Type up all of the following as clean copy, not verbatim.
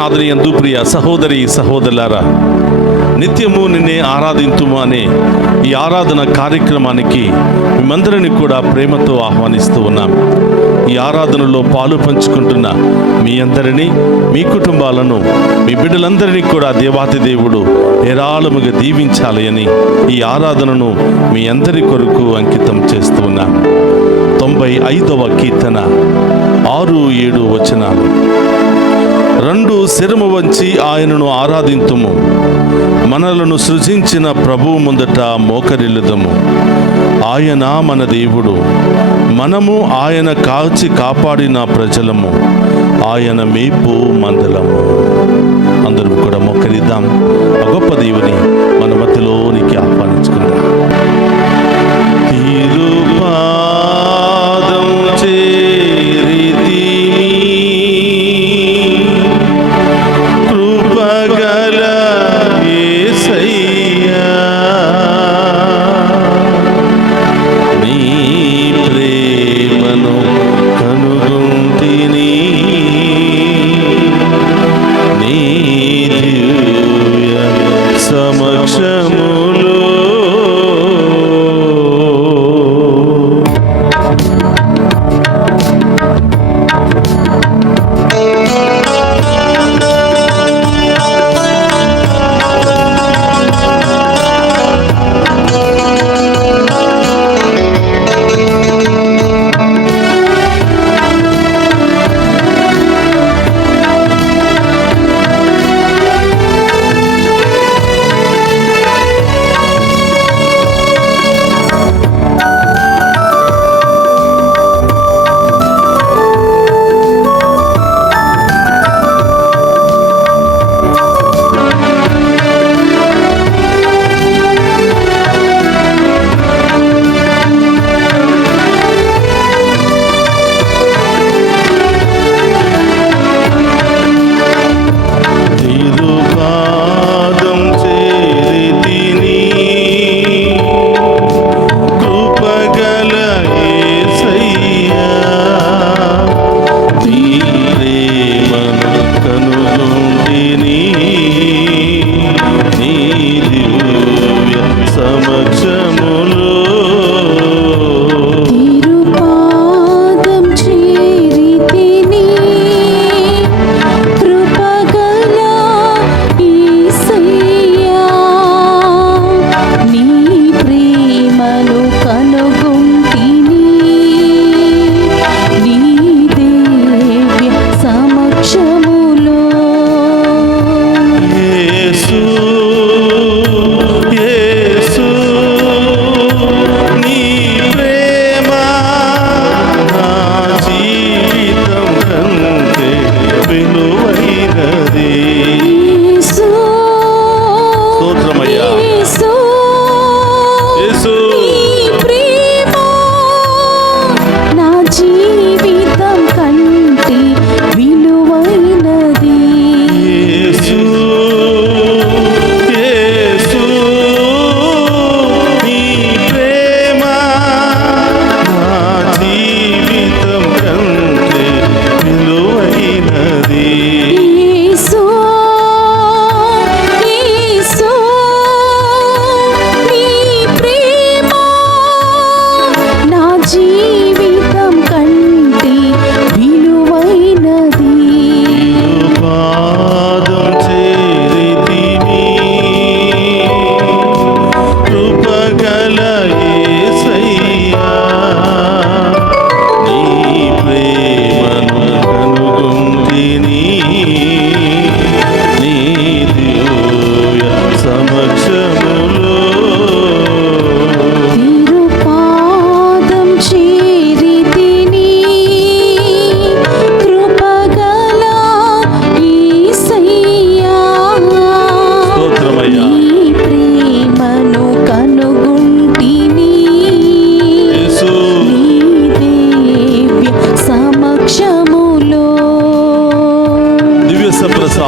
క్రీస్తునాథుని యందు ప్రియ సహోదరి సహోదరులారా, నిత్యము నిన్నే ఆరాధింతుము అనే ఈ ఆరాధన కార్యక్రమానికి మిమ్మందరిని కూడా ప్రేమతో ఆహ్వానిస్తూ ఉన్నాం. ఈ ఆరాధనలో పాలు పంచుకుంటున్న మీ అందరినీ, మీ కుటుంబాలను, మీ బిడ్డలందరినీ కూడా దేవాతి దేవుడు ఏరాళముగా దీవించాలి అని ఈ ఆరాధనను మీ అందరి కొరకు అంకితం చేస్తూ ఉన్నాం. 95వ కీర్తన 6-7 వచనాలు. రెండు శిరము వంచి ఆయనను ఆరాధింతుము, మనలను సృజించిన ప్రభువు ముందట మోకరిల్లుదము. ఆయన మన దేవుడు, మనము ఆయన కాచి కాపాడిన ప్రజలము, ఆయన మేపు మందలము. అందరూ కూడా మోకరిద్దాం. ఆ గొప్ప దేవుని మన మధ్యలోనికి ఆహ్వానించుకుందాం. తిరుపాదం చేరితిని, కృపగల యేసయ్యా, నీ ప్రేమను కనుగొంటిని,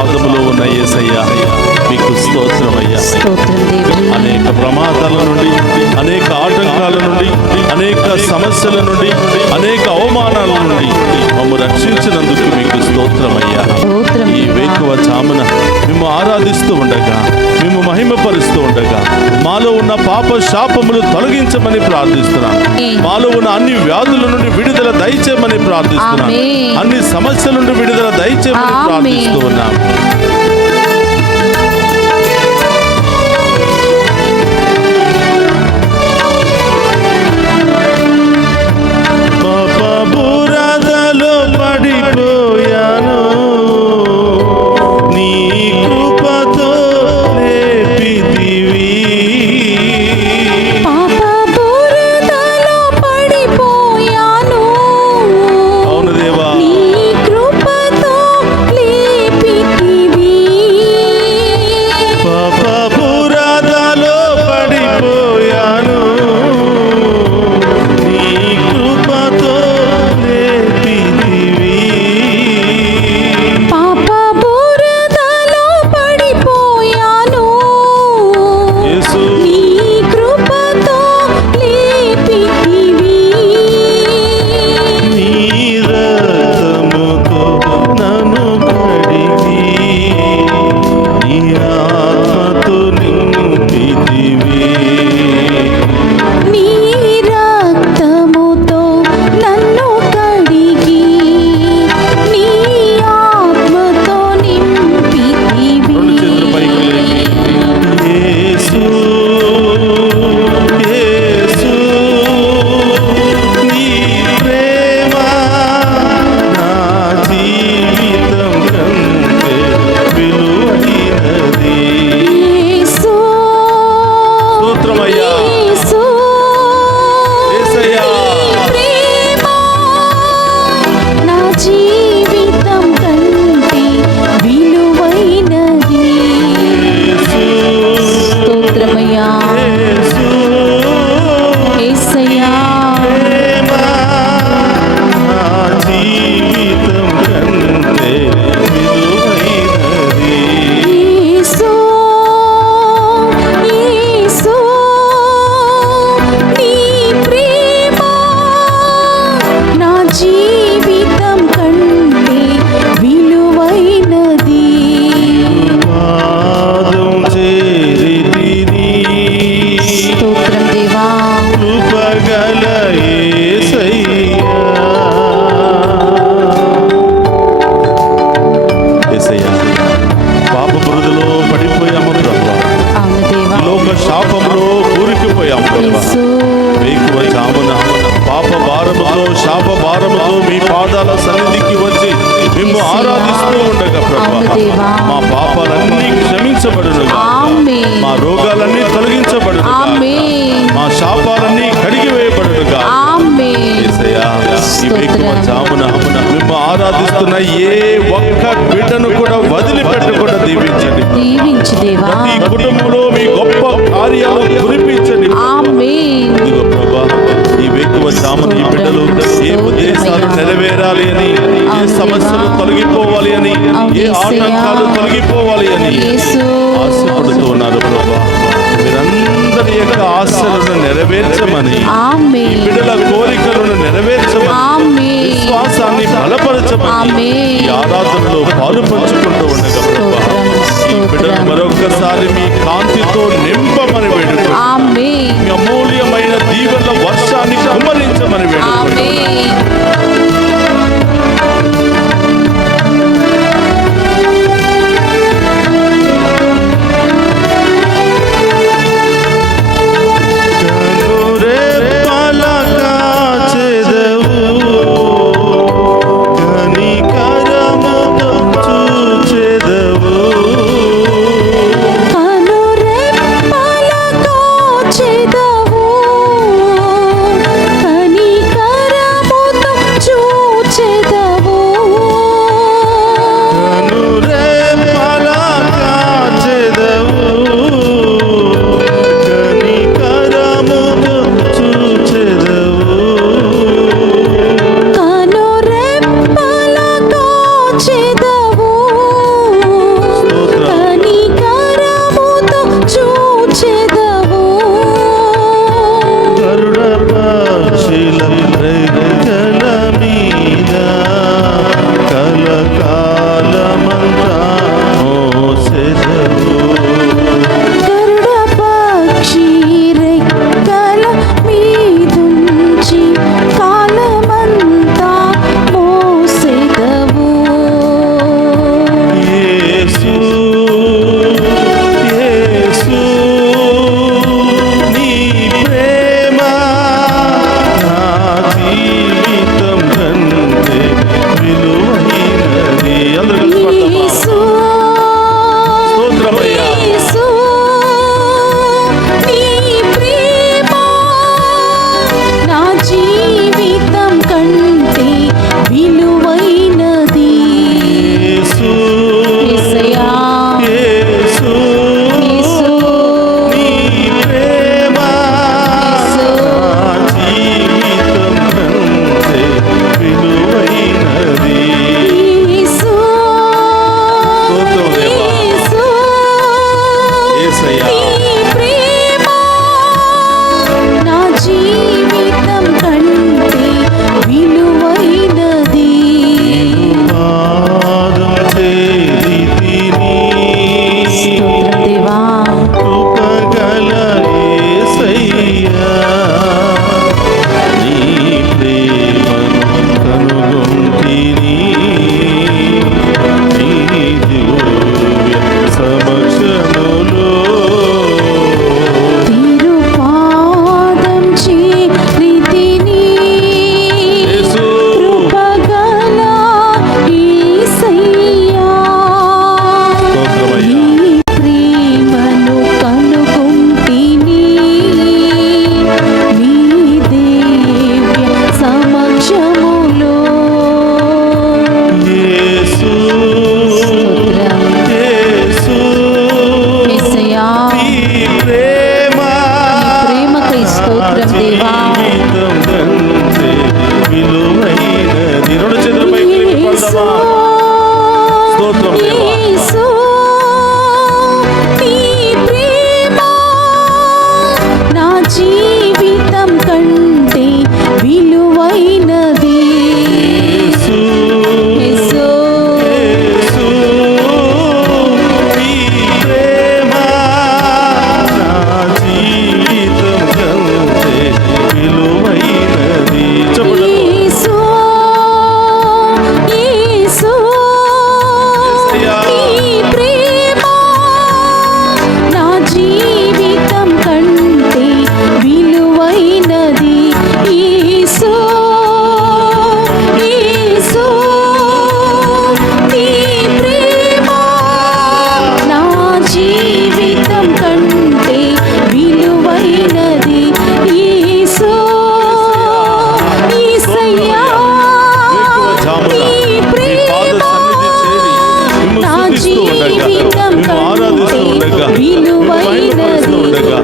పాదములో ఉన్న యేసయ్యా మీకు స్తోత్రమయ్యా. స్తోత్రం దేవి. అనేక ప్రమాదాల నుండి, అనేక ఆటంకాల నుండి, అనేక సమస్యల నుండి, అనేక అవమానాల నుండి మమ్ము రక్షించినందుకు మీకు స్తోత్రమయ్యా. స్తోత్రం ఈ దేవా. వేకువ జామున మేము ఆరాధిస్తూ ఉండగా, మేము మహిమపరుస్తూ ఉండగా మాలో ఉన్న పాప శాపములు తొలగించమని ప్రార్థిస్తున్నాను. మాలో ఉన్న అన్ని వ్యాధుల నుండి విడుదల దయచేయమని ప్రార్థిస్తున్నాను. ఆమేన్. అన్ని సమస్యల నుండి విడుదల దయచేయమని ఆమేన్. ప్రార్థిస్తూ ఉన్నాం. బురదలో పడిపోయాను, నీ కృపతో లేపితివి. పాప బురదలో పడిపోయాను, అవును దేవా, నీ కృపతో లేపితివి. పాప బురదలో పడిపోయాను, నీ కృపతో లేపితివి. పాప బురదలో పడిపోయాను, యేసు నీ కృపతో లేపితివి. నీ రక్తముతో నన్ను కడిగి, నీ ఆత్మతో నింపితివి. నీ రక్తముతో నన్ను కడిగి, నీ ఆత్మతో నింపితివి. రెండు చేతులు పైకి లేపి, యేసు యేసు నీ ప్రేమ నా జీవితం కంటే విలువైనది. యేసు, స్తోత్రమయ్యా. యేసు, యేసయ్యా. నీ ప్రేమ నా జీవితం కంటే విలువైనది. యేసు స్తోత్రమయ్యా. యేసు యేసయ్యా. ప్రేమ నా జీవితం కంటే విలువైనది. యేసు, యేసు, నీ ప్రేమ నా జీవితం కంటే విలువైనది. పాదం చేరితిని, స్తోత్రం దేవా. కృపగల యేసయ్యా. యేసయ్యా, పాప బురదలో పడిపోయాము ప్రభువా, అవును దేవా. లోక శాపములో కూరుకుపోయాము ప్రభువా. యేసు, వేకువ జామున పాప భారముతో శాప భారముతో మీ పాదాల సన్నిధికి వచ్చి మేము ఆరాధిస్తూ ఉండగా ప్రభువా, అవును దేవా. మా పాపాలన్నీ క్షమించబడునుగా, ఆమేన్. మా రోగాలన్నీ తొలగించబడునుగా, ఆమేన్. మా శాపాలన్నీ కడిగివేయబడునుగా. ఆమేన్. యేసయ్యా, ఈ వేకువ స్తోత్రం. జామున మేము ఆరాధిస్తున్న ఏ ఒక్క బిడ్డను కూడా వదిలిపెట్టకుండా దీవించండి. దీవించు దేవా. ప్రతి కుటుంబంలో మీ గొప్ప కార్యాలు కురిపించండి. ఆమేన్. ఇదిగో ప్రభా, ఈ వేకువ జామున ఈ బిడ్డలు ఏ ఉద్దేశాలు నెరవేరాలి అని, ఏ సమస్యలు తొలగిపోవాలి అని, ఏ ఆటంకాలు తొలగిపోవాలి అని యేసు. ఆశపడుతూ ఉన్నారు ప్రభా. మీరందరి యొక్క ఆశలను నెరవేర్చమని, ఈ ఆమేన్. బిడ్డల కోరికలను నెరవేర్చమని, ఆమేన్. విశ్వాసాన్ని బలపరచమని ఆమేన్. ఈ ఆరాధనలో పాలు పంచుకుంటూ ఉండగా ప్రభా, ఈ బిడ్డలు మరొకసారి మీ కాంతితో నింపమని వేడుకుంటున్నాం. ఆమేన్. మీ అమూల్యమైన దీవెనల వర్షాన్ని కుమ్మరించమని వేడుకుంటున్నాం. ఆమేన్. కనురెప్పల కాచెదవు, కనికరముతో చూచెదవు. కనురెప్పల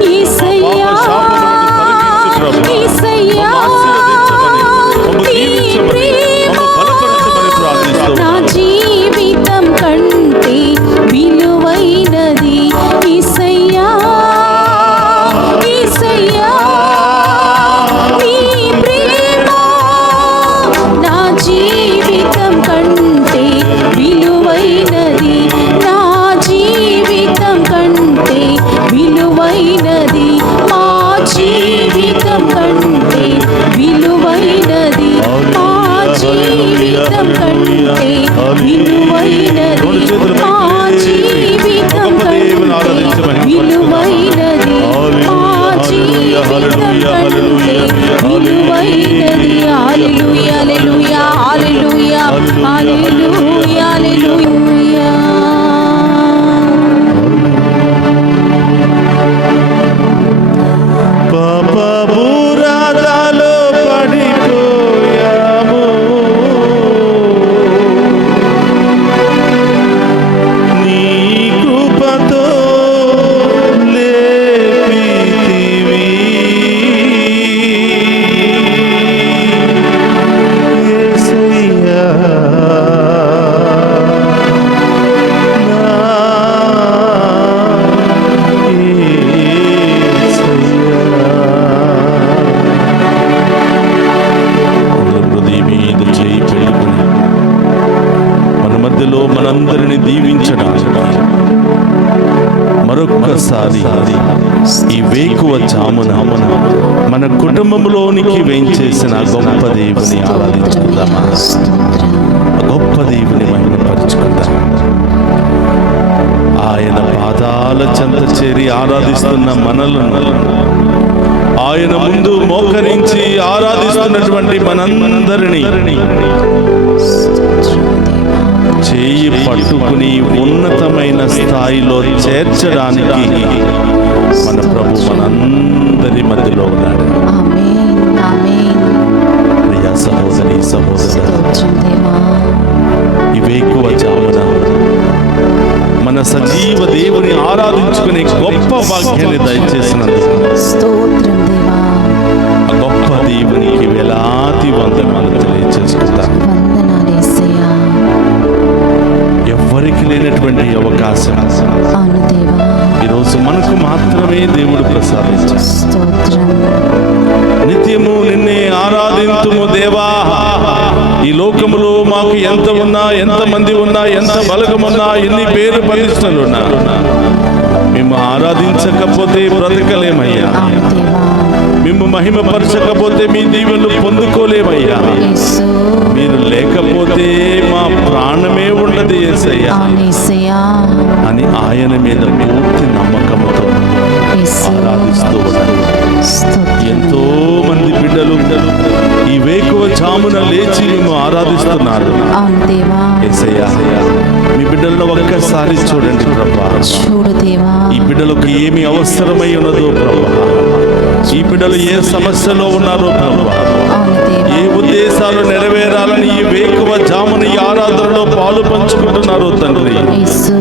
యేసయ్యా యేసయ్యా నీ ప్రేమ నా జీవితం కంటే విలువైనది యేసయ్యా యేసయ్యా నీ ప్రేమ నా జీవితం కంటే విలువైనది నా జీవితం కంటే విలువైనది మా జీవితం కంటే విలువైనది మా జీవితం కంటే విలువైనది మా జీవితం కంటే విలువైనది మా జీవితం కంటే విలువైనది హల్లెలూయా హల్లెలూయా హల్లెలూయా హల్లెలూయా హల్లెలూయా. పాపపురాదాలో పడిపోయాము, నీ కృపతో లేపితివి. యేసయ్యా మధ్యలో మనందరిని దీవించడానికి మరొక్కసారి ఈ వేకువ జామున మన కుటుంబంలోనికి వేంచేసిన గొప్ప దేవుని ఆరాధించుకుందామా? గొప్ప దేవుని మహిమపరుచుకుందాం. ఆయన పాదాల చెంత చేరి ఆరాధిస్తున్న మనలను, ఆయన ముందు మోకరించి ఆరాధిస్తున్నటువంటి మనందరినీ చేయి పట్టుకుని ఉన్నతమైన స్థాయిలో చేర్చడానికి మన ప్రభు మనందరి మధ్యలో ఉన్నాడు. ఆమేన్ ఆమేన్. ప్రియ సహోదరి సహోదరుడా, ఈ వేకువ జామున మన సజీవ దేవుని ఆరాధించుకునే గొప్ప భాగ్యాన్ని దయచేసినందుకు స్తోత్రం దేవా. ఆ గొప్ప దేవునికి వేలాది వందనాలు తెలియజేసుకుంటాం. వందనాలు యేసయ్యా. ఎవ్వరికి లేనటువంటి అవకాశం అవును దేవా. ఈరోజు మనకు మాత్రమే దేవుడు ప్రసాదించాడు. స్తోత్రం. నిత్యము నిన్నే ఆరాధింతుము దేవా. ఈ లోకములో మాకు ఎంత ఉన్నా, ఎంత మంది ఉన్నా, ఎంత బలగమున్నా, ఎన్ని పేరు ప్రతిష్టలున్నా, మేము ఆరాధించకపోతే బ్రతకలేమయ్యా. అవును దేవా. మేము మహిమపరచకపోతే మీ దీవెనలు పొందుకోలేమయ్యా. యేసు. మీరు లేకపోతే మా ప్రాణమే ఉండదు యేసయ్యా అవును యేసయ్యా. అని ఆయన మీద పూర్తి నమ్మకంతో యేసు. ఆరాధిస్తూ ఉన్నారు. స్తోత్రం. ఎంతో మంది బిడ్డలు ఈ వేకువ జామున లేచి మేము ఆరాధిస్తున్నారు. అవును దేవా. యేసయ్యా, మీ బిడ్డలను ఒక్కసారి చూడండి ప్రభా. చూడు దేవా. ఈ బిడ్డలకు ఏమి అవసరమై ఉన్నదో ప్రభా, ఈ బిడ్డలు ఏ సమస్యలో ఉన్నారో ప్రభా, అవును దేవా. ఏ ఉద్దేశాలు నెరవేరాలని ఈ వేకువ జామున ఈ ఆరాధనలో పాలు పంచుకుంటున్నారో తండ్రి, యేసు.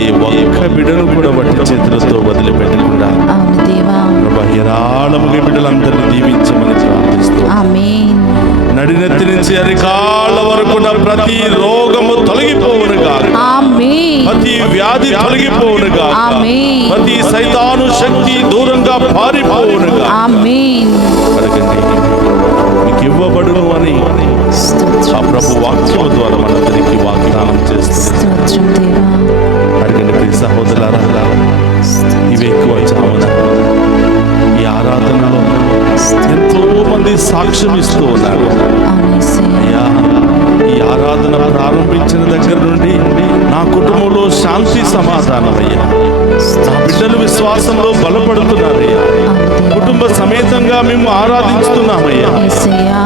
ఏ ఒక్క బిడ్డను కూడా వట్టి చేతులతో వదిలిపెట్టకుండా అవును దేవా. ప్రభా ఏరాళముగా బిడ్డలందరినీ దీవించమని ప్రార్థిస్తూ, ఆమేన్. నడినెత్తి నుంచి అరికాళ్ళ వరకు ప్రతి రోగము తొలగిపోవునుగా, ఆమేన్. ప్రతి వ్యాధి తొలగిపోవునుగా, ఆమేన్. ప్రతి సైతాను శక్తి దూరంగా పారిపోవునుగా. ఆమేన్. అడగండి, మీకు ఇవ్వబడును అని ఆ స్తోత్రం. ప్రభు వాక్యం ద్వారా మనందరికీ వాగ్దానం చేస్తుంది. స్తోత్రం దేవా. అడగండి ప్రియ సహోదరులారా, ఇవి ఎక్కువ జామున ఈ ఆరాధనలో ఎంతో మంది సాక్ష్యం ఇస్తూ ఉన్నారు. అవును యేసయ్యా. అయ్యా, ఈ ఆరాధన ప్రారంభించిన దగ్గర నుండి నా కుటుంబంలో శాంతి సమాధానం అయ్యా, నా బిడ్డలు విశ్వాసంలో బలపడుతున్నారయ్యా, అవును దేవా. కుటుంబ సమేతంగా మేము ఆరాధిస్తున్నామయ్యా. యేసయ్యా.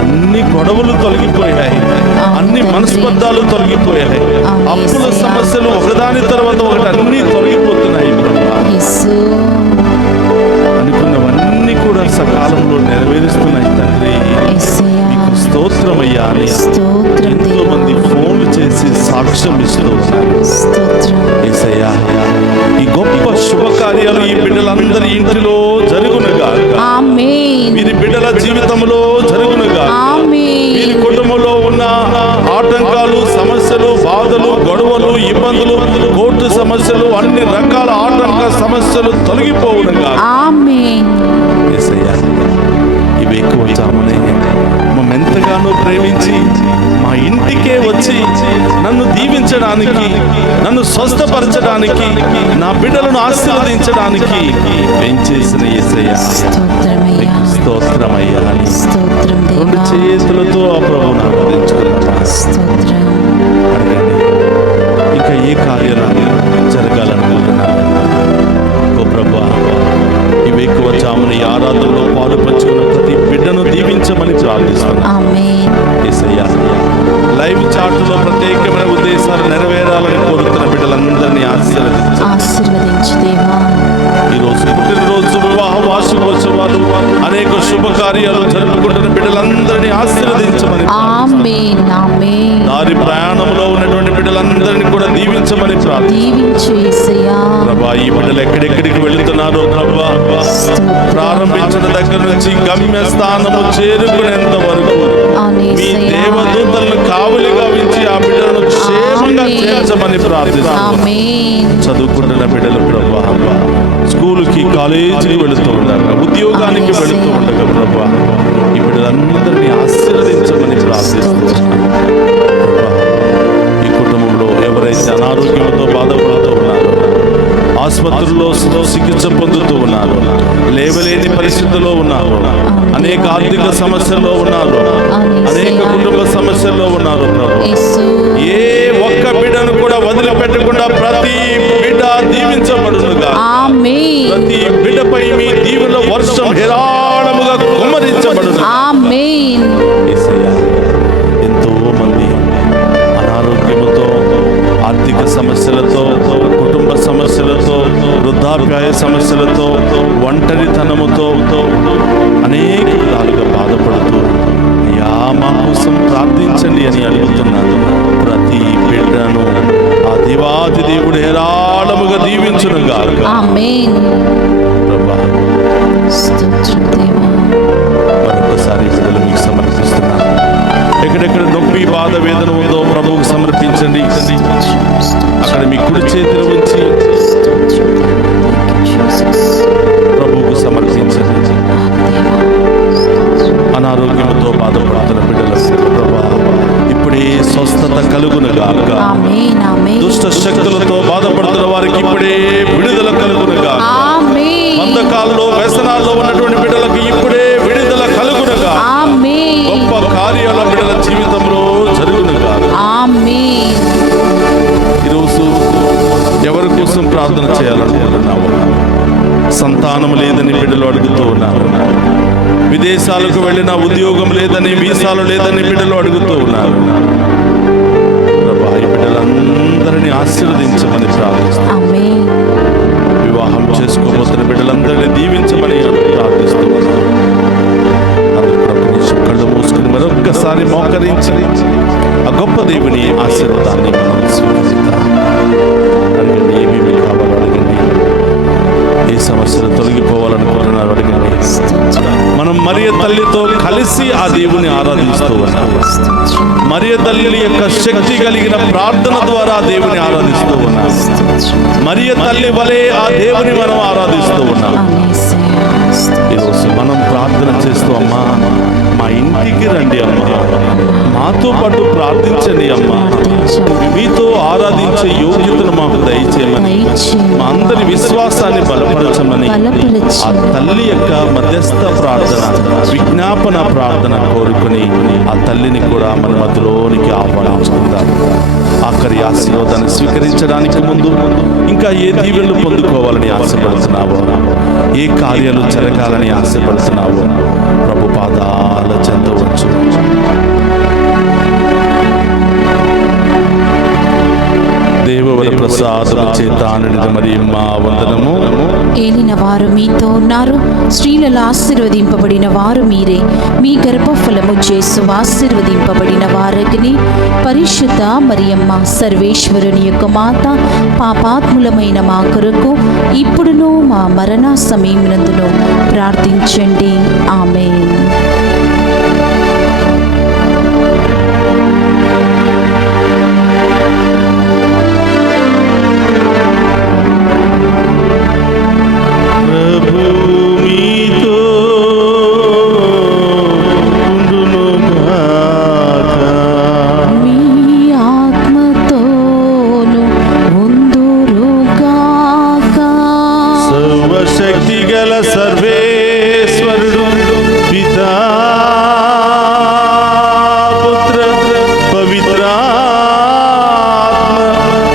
అన్ని గొడవలు తొలగిపోయాయి, అన్ని మనస్పర్ధాలు తొలగిపోయాయి, అప్పుల సమస్యలు ఒకదాని తర్వాత ఒకటి అన్ని తొలగిపోతున్నాయి ప్రభా. యేసు. అనుకున్నవన్నీ కూడా సకాలంలో నెరవేరుస్తున్నాయి తండ్రి. యేసయ్యా. మీకు స్తోత్రమయ్యా అని స్తోత్రం ఎంతో దేవా. మంది ఫోన్లు చేసి సాక్ష్యం ఇస్తూ ఉన్నారు. స్తోత్రం. యేసయ్యా, ఈ గొప్ప శుభకార్యాలు ఈ బిడ్డలందరి సమస్యలు, అన్ని రకాల ఆటంక సమస్యలు తొలగిపోవునుగా. ఆమేన్. యేసయ్యా, ఇవి ఎక్కువ జామునే మమ్మల్ని ఎంతగానో ప్రేమించి మా ఇంటికే వచ్చి నన్ను దీవించడానికి, నన్ను స్వస్థపరచడానికి, నా బిడ్డలను ఆశీర్వదించడానికి చేసిన యేసయ్యా, స్తోత్రమయ్యా, స్తోత్రమయ్యా అని స్తోత్రం రెండు దేవా, చేతులతో ఆ ప్రభువును ఆరాధించుకున్నామా. స్తోత్రం. అడగండి, ఇంకా ఏ కార్యాలు జరగాలనుకుంటున్నారు? ఓ ప్రభువా, ఇవి ఎక్కువ జామున ఈ ఆరాధనలో పాలు పంచుకున్న ప్రతి బిడ్డను దీవించమని ప్రార్థిస్తున్నాను. ఆమేన్. యేసయ్యా, లైవ్ చాట్లో ప్రత్యేకమైన ఉద్దేశాలు నెరవేరాలని కోరుతున్న బిడ్డలందరినీ ఆశీర్వదించు. ఆశీర్వదించు దేవా. ఈరోజు పుట్టినరోజు, వివాహ వార్షికోత్సవాలు, అనేక శుభకార్యాలు జరుపుకుంటున్న బిడ్డలందరినీ ఆశీర్వదించమని, ఆమేన్. ఆమేన్. దారి ప్రయాణంలో ఉన్నటువంటి బిడ్డలందరినీ కూడా దీవించమని ప్రార్థన. దీవించు యేసయ్యా. ప్రభా, ఈ బిడ్డలు ఎక్కడెక్కడికి వెళుతున్నారో ప్రభా, ప్రారంభించిన దగ్గర నుంచి గమ్య స్థానము చేరుకునేంత వరకు మీ దేవదూతలను కావలిగా ఉంచి ఆ బిడ్డలను క్షేమంగా చేర్చమని ప్రార్థిస్తున్నాను. ఆమేన్. చదువుకుంటున్న బిడ్డలు ప్రభా, స్కూలుకి, కాలేజీకి వెళుతూ ఉండగా, ఉద్యోగానికి వెళుతూ ఉండగా ప్రభా, ఈ బిడ్డలందరినీ ఆశీర్వదించమని ప్రార్థిస్తున్నాను. ప్రభా, ఈ కుటుంబంలో ఎవరైతే అనారోగ్యంతో బాధపడుతూ ఉన్నారో, ఆసుపత్రుల్లో చికిత్స పొందుతూ ఉన్నారు, లేవలేని పరిస్థితుల్లో ఉన్నారు, అనేక ఆర్థిక సమస్యల్లో ఉన్నారు, అనేక కుటుంబ సమస్యల్లో ఉన్నారు ప్రభు, యేసు. ఏ ఒక్క బిడ్డను కూడా వదిలిపెట్టకుండా ప్రతి బిడ్డ దీవించబడునుగా. ఆమేన్. ప్రతి బిడ్డపై మీ దీవెన వర్షం హేరాళముగా కుమ్మరించబడును. ఆమేన్. యేసయ్యా, ఎంతో మంది అనారోగ్యముతో, ఆర్థిక సమస్యలతో, కుటుంబ సమస్యలతో, వృద్ధాప్యాయ సమస్యలతో, ఒంటరితనముతో అనేక విధాలుగా బాధపడుతూ అయ్యా మా కోసం ప్రార్థించండి అని అడుగుతున్నాను. ప్రతి బిడ్డను ఆ దేవాది దేవుడు హేరాళముగా దీవించునుగా. ఆమేన్. ప్రభా, స్తోత్రం దేవా. మరొకసారి బిడ్డలు మీకు సమర్పిస్తున్నాను. ఎక్కడెక్కడ నొప్పి, బాధ, వేదన ఉందో ప్రభువుకు సమర్పించండి. అక్కడ మీ కుడి చేతిలో ఉంచి ప్రభువుకు సమర్పించండి. అనారోగ్యంతో బాధపడుతున్న బిడ్డలకు ప్రభా, ఇప్పుడే స్వస్థత కలుగునుగాక. ఆమేన్. ఆమేన్. దుష్ట శక్తులతో బాధపడుతున్న వారికి ఇప్పుడే విడుదల కలుగునుగాక. ఆమేన్. బంధకాల్లో, వ్యసనాల్లో ఉన్నటువంటి బిడ్డలకు ఇప్పుడే విడుదల కలుగునుగా. ఆమేన్. గొప్ప కార్యాల బిడ్డల జీవితంలో జరుగునుగా. ఆమేన్. ఈరోజు ఎవరి కోసం ప్రార్థన చేయాలనుకుంటున్నావు? సంతానం లేదని బిడ్డలు అడుగుతూ ఉన్నారు. విదేశాలకు వెళ్ళిన ఉద్యోగం లేదని, వీసాలు లేదని బిడ్డలు అడుగుతూ ఉన్నారు. ప్రభా, ఈ బిడ్డలందరినీ ఆశీర్వదించమని ప్రార్థిస్తున్నాను. ఆమేన్. వివాహం చేసుకోబోతున్న బిడ్డలందరినీ దీవించమని ప్రార్థిస్తూ ఉన్నాను. అందరూ కూడా ఒక నిమిషం కళ్ళు మూసుకుని మరొక్కసారి మోకరించి ఆ గొప్ప దేవుని ఆశీర్వాదాన్ని మనం స్వీకరిద్దాం. అడగండి, ఏమేమి కావాలో అడగండి. ఏ సమస్యలు తొలగిపోవాలనుకుంటున్నారు అడగండి. మనం మరియ తల్లితో కలిసి ఆ దేవుని ఆరాధిస్తూ ఉన్నాం. మరియ తల్లి యొక్క శక్తి కలిగిన ప్రార్థన ద్వారా ఆ దేవుని ఆరాధిస్తూ ఉన్నాం. మరియ తల్లి వలె ఆ దేవుని మనం ఆరాధిస్తూ ఉన్నాం. ఈరోజు మనం ప్రార్థన చేస్తూ, అమ్మా మా ఇంటికి రండి అమ్మా, మాతో పాటు ప్రార్థించండి అమ్మా, మీతో ఆరాధించే యోగ్యతను మాకు దయచేయమని, మా అందరి విశ్వాసాన్ని బలపరచమని ఆ తల్లి యొక్క మధ్యస్థ ప్రార్థన, విజ్ఞాపన ప్రార్థన కోరుకుని ఆ తల్లిని కూడా మన మధ్యలోనికి ఆహ్వానించుకుందాం. ఆఖరి ఆశీర్వాదాన్ని స్వీకరించడానికి ముందు ఇంకా ఏ దీవెనలు పొందుకోవాలని ఆశపడుతున్నావో, ఏ కార్యాలు జరగాలని ఆశపడుతున్నావో ప్రభు పాదాల చెంత వచ్చు. దేవవర ప్రసాదము చేత నిండిన మరియమ్మ వందనము. ఏలిన వారు మీతో ఉన్నారు, స్త్రీలలో ఆశీర్వదింపబడిన వారు మీరే. మీ గర్భఫలము యేసు ఆశీర్వదింపబడిన వారగిని. పరిశుద్ధ మరియమ్మ, సర్వేశ్వరుని యొక్క మాత, పాపాత్ములమైన మా కొరకు ఇప్పుడును మా మరణ సమయమునందును ప్రార్థించండి. ఆమేన్. సర్వశక్తిగల సర్వేశ్వరుడు పితా పుత్ర పవిత్రాత్మ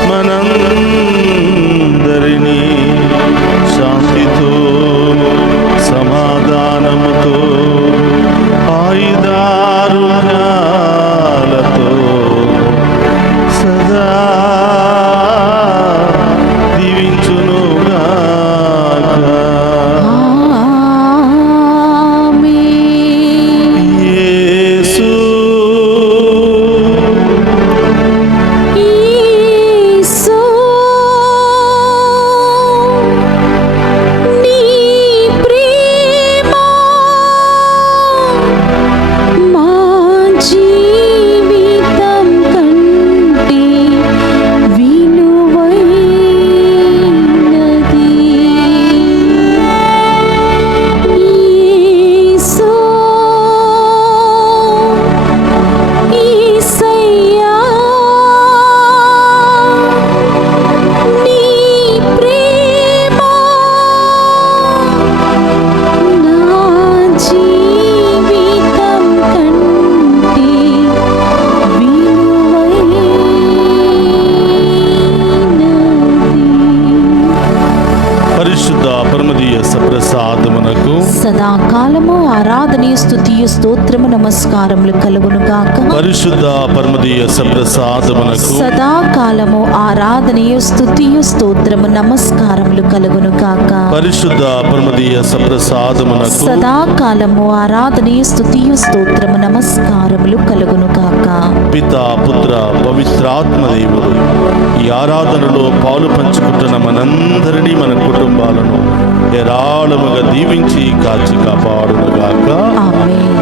మనందరినీ శాంతితో సమాధానముతో ఆయుధారుణ్యాలతో సదా దీవించునుగాక. ఆమేన్. యేసు యేసు, నీ ప్రేమ మా జీవితం కంటే విలువైనది. యేసు, యేసయ్యా, నీ ప్రేమ నా జీవితం కంటే విలువైనది. పరిశుద్ధ పరమదీయ సప్రసాదమునకు సదాకాలము ఆరాధనీయ స్తుతియు స్తోత్రము నమస్కారములు కలుగునుగాక. పరిశుద్ధ పరమదీయ సప్రసాదమునకు సదాకాలము ఆరాధనీయ స్తుతియు స్తోత్రము నమస్కారములు కలుగునుగాక. పరిశుద్ధ పరమదీయ సప్రసాదమునకు సదాకాలము ఆరాధనీయ స్తుతియు స్తోత్రము నమస్కారములు కలుగునుగాక. పితా పుత్ర పవిత్రాత్మ దేవుడు ఈ ఆరాధనలో పాలు పంచుకుంటున్న మనందరినీ మన కుటుంబాలను ఏరాళముగా దీవించి కాచి కాపాడునుగాక. ఆమేన్.